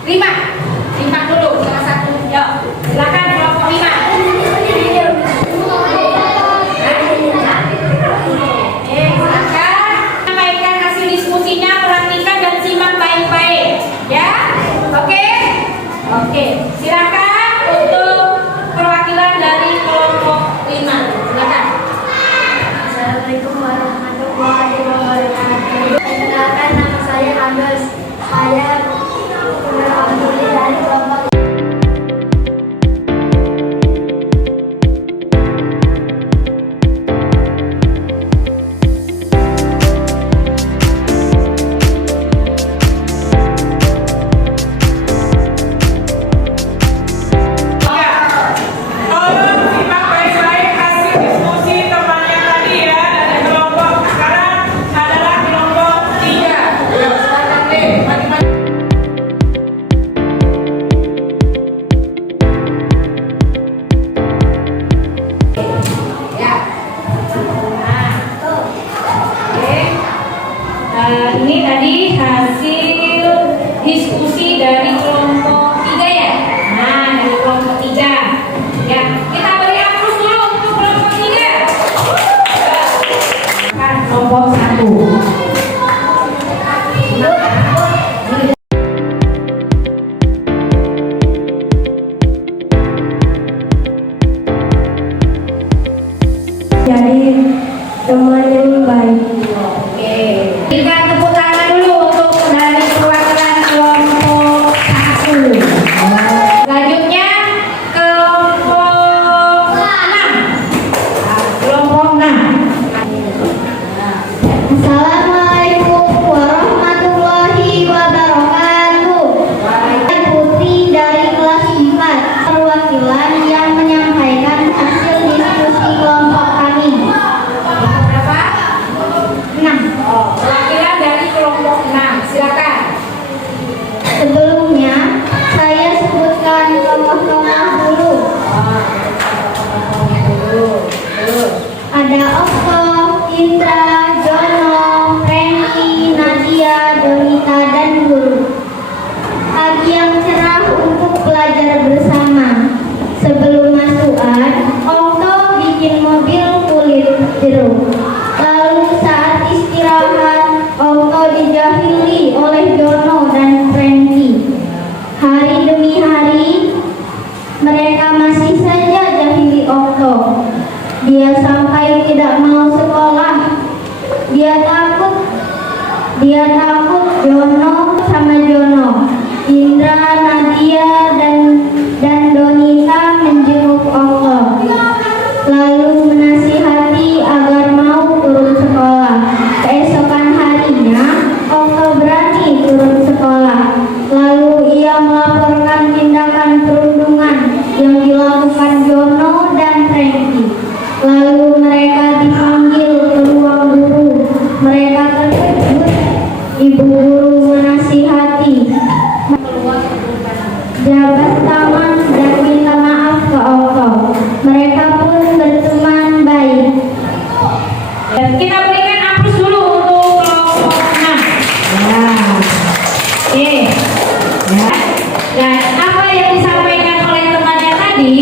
5. Simak dulu salah satu. Yuk, silakan kelompok 5. Sampaikan hasil diskusinya, perhatikan dan simak baik-baik. Ya, oke? Oke, silakan untuk perwakilan dari kelompok 5. Silakan. Assalamualaikum warahmatullahi wabarakatuh. Perkenalkan, nama saya Agus. Saya mewakili dari kelompok. Ini tadi hasil diskusi dari kelompok 3 ya. Nah, dari kelompok 3. Ya, kita beri aplaus dulu untuk kelompok 3. Kan kelompok 1. Jadi teman yang baik. Oke. Berikan tepuk tangan dulu untuk dari perwakilan kelompok 1. Selanjutnya kelompok 6. Kelompok 6. Assalamualaikum warahmatullahi wabarakatuh. Saya Putri dari kelas 4, perwakilan yang menyampaikan hasil diskusi kelompok kami. Berapa? 6. Perwakilan dari kelompok 6. Silakan. Sebelumnya, saya sebutkan tokoh-tokoh dulu. Ada Okto, Indra, Jono, Reni, Nadia, Donita, dan guru. Pagi yang cerah untuk belajar bersama. Sebelum masukan, Okto bikin mobil kulit jeruk. Lalu saat istirahat, Okto dijahili oleh Jono dan Franky. Hari demi hari, mereka masih saja jahili Okto. Dia sampai tidak mau sekolah. Dia takut Jono sama Jono, Indra, Nadia, dan Donita menjenguk Okto. Lalu menasihati agar mau turun sekolah. Keesokan harinya, Okto berani turun sekolah. Lalu ia melaporkan tindakan perundungan yang dilakukan Jono dan Franky. Lalu mereka dipanggil ke ruang guru. Mereka terkejut. Ibu guru menasihati, jabat tangan dan minta maaf ke Okto. Mereka pun berteman baik. Dan kita berikan aplaus dulu untuk kelompok 6. Ya. Oke. Ya. Dan apa yang disampaikan oleh temannya tadi,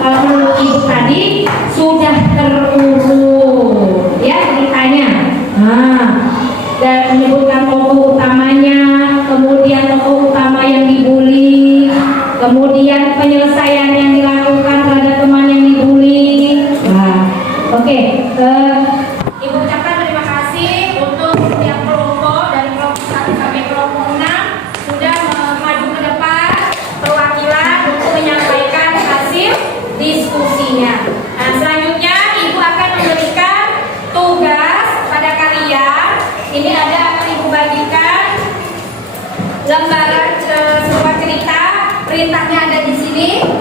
menurut ibu tadi sudah terurut ya ceritanya. Nah, dan menyebutkan tokoh utamanya, kemudian tokoh utama yang dibully, kemudian penyelesaian yang dilakukan terhadap teman yang dibully. Nah, oke. Ibu ucapkan terima kasih untuk setiap kelompok dari kelompok 1 sampai kelompok 6 sudah maju ke depan perwakilan untuk menyampaikan hasil diskusinya. Nah, selanjutnya ibu akan memberikan tugas pada kalian. Ini akan ibu bagikan lembaran sebuah cerita. Perintahnya ada di sini.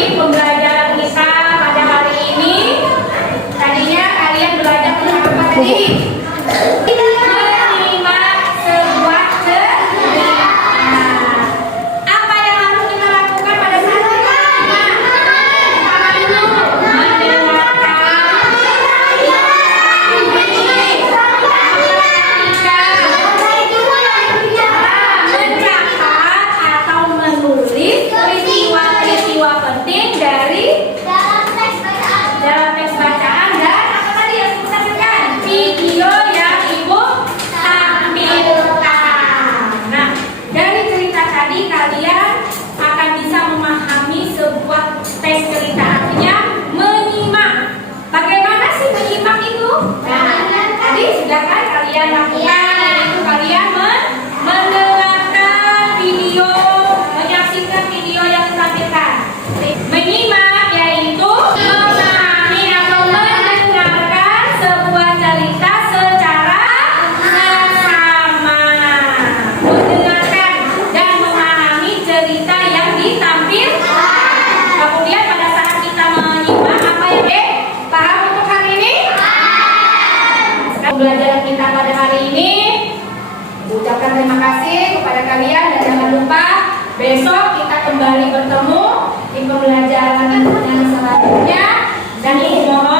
Jadi pembelajaran kita pada hari ini, tadinya kalian belajar tentang apa tadi? Menyimak sebuah cerita. Apa yang harus kita lakukan pada saat kita menyimak? Pertama dulu, mendengarkan. Mencatat atau menulis peristiwa-peristiwa penting dari dalam teks bacaan dan apa tadi yang ibu sampaikan, video yang ibu tampilkan. Nah, dari cerita tadi kalian akan bisa memahami sebuah teks cerita, artinya menyimak. Bagaimana sih menyimak itu? Nah, tadi sudah kan kalian lakukan, yaitu kalian mendengarkan video, menyaksikan video yang ditampilkan. Menyimak yaitu memahami atau mendengarkan sebuah cerita secara seksama. Mendengarkan dan memahami cerita yang ditampilkan. Kemudian pada saat kita menyimak, apa ya? Paham untuk hari ini? Pembelajaran kita pada hari ini, ucapkan terima kasih kepada kalian dan jangan lupa besok kita kembali bertemu di pembelajaran yang selanjutnya dan ibu mohon